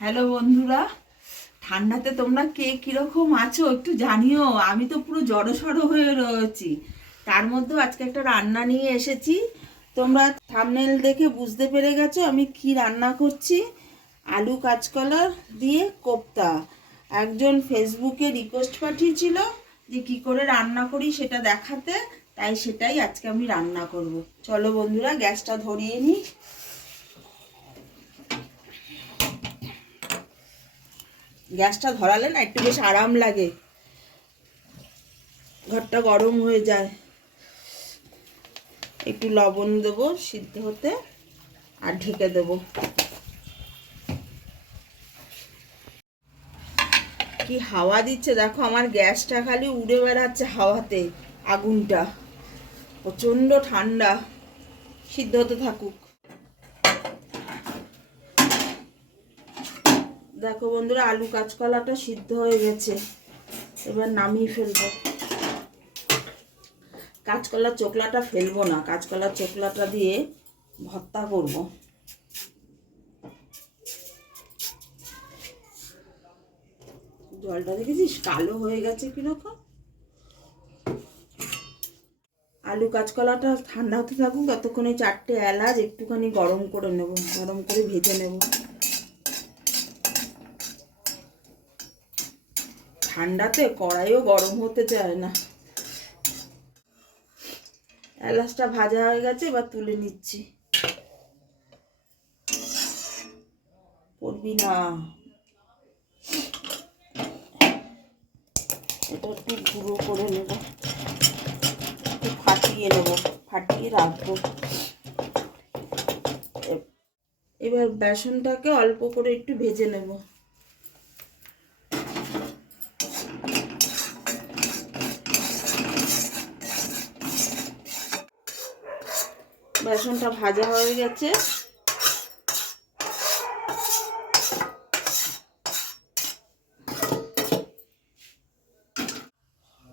Hello বন্ধুরা, ঠান্ডাতে তোমরা কে কিরকম আছো একটু জানিও। আমি তো পুরো জড়সড় হয়ে রয়েছি। তার মধ্যেও আজকে একটা রান্না নিয়ে এসেছি। তোমরা থাম্বনেল দেখে বুঝতে পেরে গেছো আমি কি রান্না করছি। আলু কাঁচকলা দিয়ে কোপ্তা। একজন ফেসবুকে রিকোয়েস্ট পাঠিয়েছিল যে কি করে রান্না করি সেটা দেখাতে, তাই সেটাই আজকে আমি রান্না করব। চলো বন্ধুরা, গ্যাসটা ধরিয়ে নিই। গ্যাসটা ধরালে না একটু বেশ আরাম লাগে, ঘরটা গরম হয়ে যায়। একটু লবণ দেবো সিদ্ধ হতে, আর ঢেকে দেবো। কি হাওয়া দিচ্ছে দেখো, আমার গ্যাসটা খালি উড়ে বেড়াচ্ছে হাওয়াতে। আগুনটা প্রচণ্ড ঠান্ডা, সিদ্ধ হতে থাকুক। দেখো বন্ধুরা, আলু কাঁচকলাটা সিদ্ধ হয়ে গেছে, এবার নামিয়ে ফেলবো। কাঁচকলার চোকলাটা ফেলবো না, কাঁচকলার চোকলাটা দিয়ে ভর্তা করব। জলটা দেখেছিস কালো হয়ে গেছে কিরকম। আলু কাঁচকলাটা ঠান্ডা হতে থাকুক, ততক্ষণে 4টে এলাচ একটুখানি গরম করে নেব, গরম করে ভেজে নেব। ঠান্ডাতে কড়াইও গরম হতে চায় না। এলাচটা ভাজা হয়ে গেছে, এবার তুলে নিচ্ছি। পড়বি না, এটা একটু গুঁড়ো করে নেব, একটু ফাটিয়ে নেব, ফাটিয়ে রাখবো। এবার বেসনটাকে অল্প করে একটু ভেজে নেব। বেসনটা ভাজা হয়ে গেছে,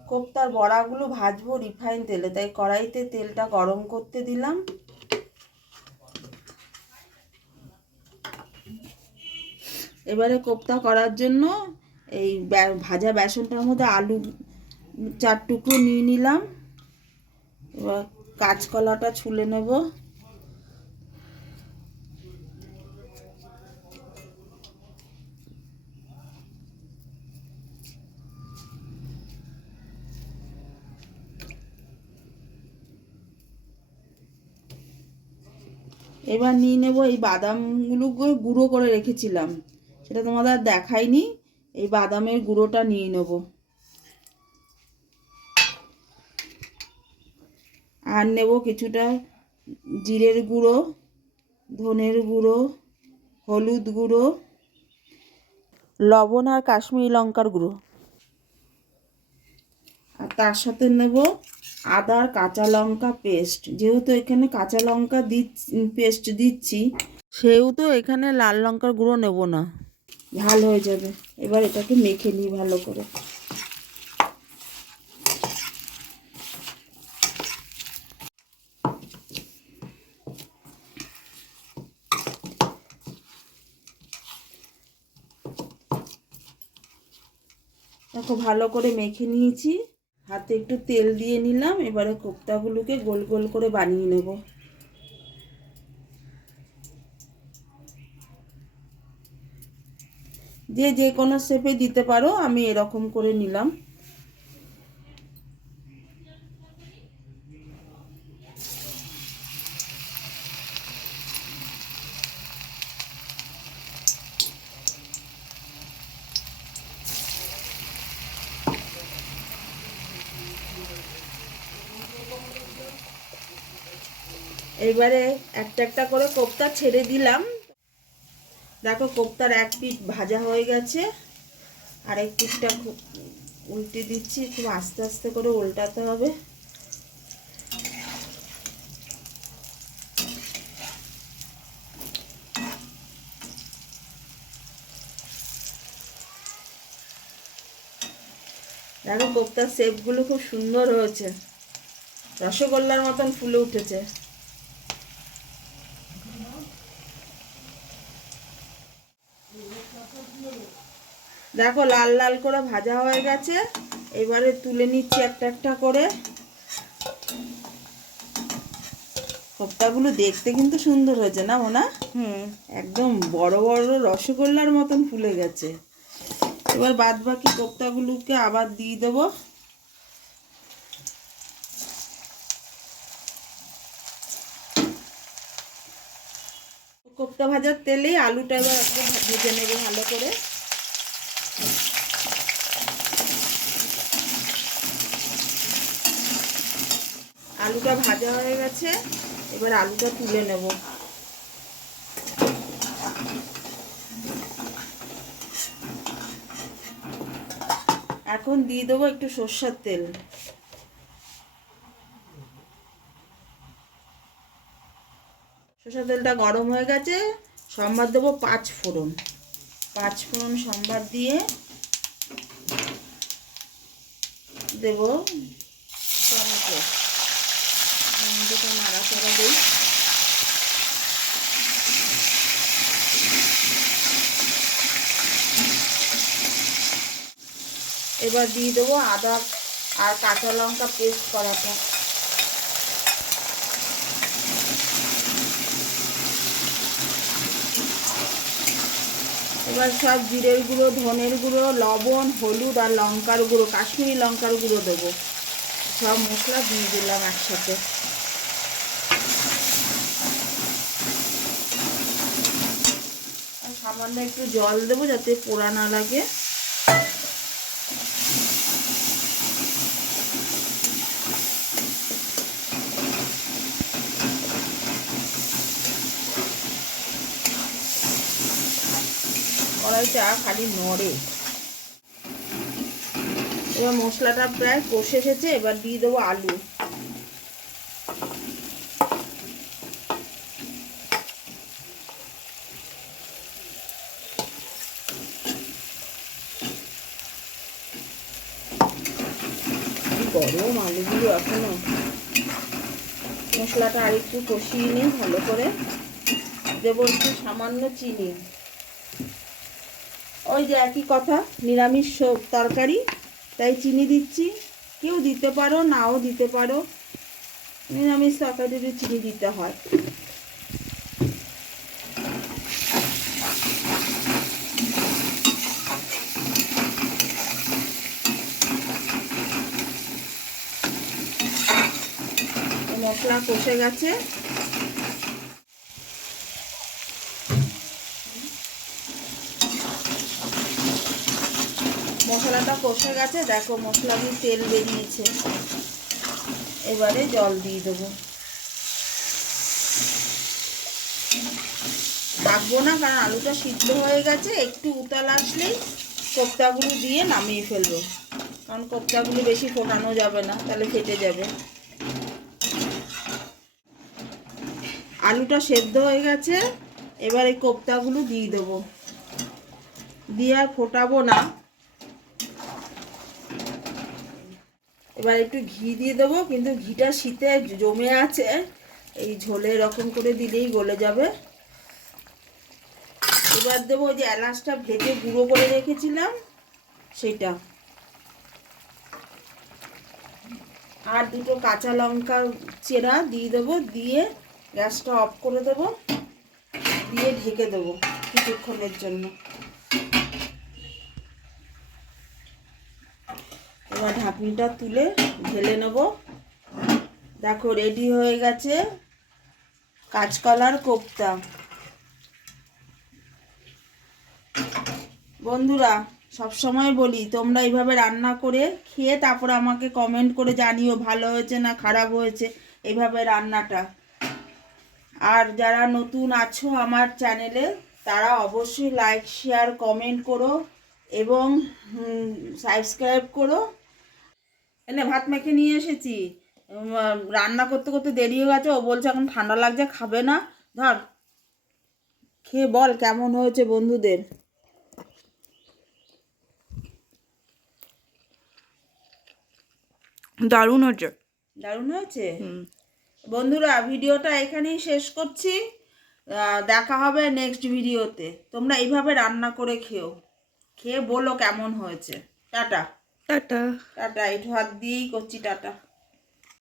কোপ্তার বড়াগুলো ভাজবো রিফাইন তেলে, তাই কড়াইতে তেলটা গরম করতে দিলাম। এবারে কোপ্তা করার জন্য এই ভাজা বেসনটার মধ্যে আলু 4 টুকরো নিয়ে নিলাম। এবার কাঁচকলাটা ছুলে নেব। এবার নিয়ে নেব এই বাদামগুলো গুঁড়ো করে রেখেছিলাম, সেটা তোমাদের আর দেখাইনি। এই বাদামের গুঁড়োটা নিয়ে নেব। আর নেব কিছুটা জিরের গুঁড়ো, ধনের গুঁড়ো, হলুদ গুঁড়ো, লবণ আর কাশ্মীরি লঙ্কার গুঁড়ো। আর তার সাথে নেব আদা আর কাঁচা লঙ্কা পেস্ট। যেহেতু এখানে কাঁচা লঙ্কা পেস্ট দিচ্ছি, সেহেতু এখানে লাল লঙ্কার গুঁড়ো নেব না, ঝাল হয়ে যাবে। এবার এটাকে মেখে নিই ভালো করে। দেখো ভালো করে মেখে নিয়েছি, হাতে একটু তেল দিয়ে নিলাম। এবারে কোপ্তাগুলোকে গোল গোল করে বানিয়ে নেব। যে যে কোনো শেপে দিতে পারো, আমি এরকম করে নিলাম। এবারে একটা একটা করে কোপ্তা ছেড়ে দিলাম। দেখো কোপ্তার এক পিঠ ভাজা হয়ে গেছে, আরেক পিঠটা খুব উল্টে দিচ্ছি, খুব আস্তে আস্তে করে উল্টাতে হবে। দেখো কোপ্তার শেপগুলো খুব সুন্দর হয়েছে, রসগোল্লার মতন ফুলে উঠেছে। দেখো লাল লাল করে ভাজা হয়ে গেছে, এবারে তুলে নিচ্ছি একটা একটা করে। কোপ্তাগুলো দেখতে কিন্তু সুন্দর হয়েছে না মোনা? একদম বড় বড় রসগোল্লার মতন ফুলে গেছে। এবার বাদ বাকি কোপ্তাগুলোকে আবার দিয়ে দেবো। কোপ্তা ভাজার তেলেই আলুটা এবার একদম ভেজে নেবো ভালো করে। আলুটা ভাজা হয়ে গেছে, এবার আলুটা তুলে নেব। এখন দিয়ে দেবো একটু সরষের তেল। সরষের তেলটা গরম হয়ে গেছে, সম্বার দেবো 5 ফোড়ন। 5 ফোড়ন সম্বার দিয়ে দেব টমেটো। টমেটোটা নাড়াচাড়া দিই। এবার দিয়ে দেবো আদা আর কাঁচা লঙ্কা পেস্ট করাটা। এবার সব জিরের গুঁড়ো, ধনের গুঁড়ো, লবণ, হলুদ আর লঙ্কার গুঁড়ো, কাশ্মীরি লঙ্কার গুঁড়ো দেবো। সব মশলা দিয়ে দিলাম একসাথে। সামান্য একটু জল দেবো যাতে পোড়া না লাগে। কড়াইটা খালি নড়ে। এবার মশলাটা প্রায় কষে এসেছে, এবার দিয়ে দেবো আলু। গরম আলুগুলো এখনো। মশলাটা আর একটু কষিয়ে নিই ভালো করে। দেবো একটু সামান্য চিনি। ওই যে একই কথা, নিরামিষ তরকারি তাই চিনি দিচ্ছি। কেউ দিতে পারো, নাও দিতে পারো। নিরামিষ তরকারিতে চিনি দিতে হয়। মশলা কষে গেছে, মশলাটা কষে গেছে। দেখো মশলা দিয়ে তেল বেরিয়েছে। এবারে জল দিয়ে দেবো। থাকবো না, কারণ আলুটা সিদ্ধ হয়ে গেছে। একটু উতাল আসলেই কোপ্তাগুলো দিয়ে নামিয়ে ফেলবো, কারণ কোপ্তাগুলো বেশি ফোটানো যাবে না, তাহলে ফেটে যাবে। আলুটা সেদ্ধ হয়ে গেছে, এবার এই কোপ্তাগুলো দিয়ে দেবো। দিয়ে আর ফোটাবো না। এবার একটু ঘি দিয়ে দেবো, কিন্তু ঘিটা শীতে জমে আছে, এই ঝোলে এরকম করে দিলেই গলে যাবে। এবার দেবো ওই যে এলাচটা ভেজে গুঁড়ো করে রেখেছিলাম সেটা, আর দুটো কাঁচা লঙ্কা চেরা দিয়ে দেবো। দিয়ে গ্যাসটা অফ করে দেবো, দিয়ে ঢেকে দেবো কিছুক্ষণের জন্য। এবার ঢাকনিটা তুলে ঢেলে নেব। দেখো রেডি হয়ে গেছে কাঁচকলার কোপ্তা। বন্ধুরা সবসময় বলি, তোমরা এইভাবে রান্না করে খেয়ে তারপর আমাকে কমেন্ট করে জানিও ভালো হয়েছে না খারাপ হয়েছে এইভাবে রান্নাটা। আর যারা নতুন আছো আমার চ্যানেলে, তারা অবশ্যই লাইক শেয়ার কমেন্ট করো এবং সাবস্ক্রাইব করো। এনে ভাত মেখে নিয়ে এসেছি। রান্না করতে করতে দেরি হয়ে গেছে, ও বলছে এখন ঠান্ডা লাগছে খাবে না। ধর খেয়ে বল কেমন হয়েছে বন্ধুদের। দারুণ হয়েছে। দারুণ হয়েছে। বন্ধুরা ভিডিওটা এখানেই শেষ করছি। দেখা হবে নেক্সট ভিডিওতে। তোমরা এইভাবে রান্না করে খেও। খেয়ে বলো কেমন হয়েছে। টাটা। টাটা। টাটা, একটু হাত দিয়েই করছি টাটা।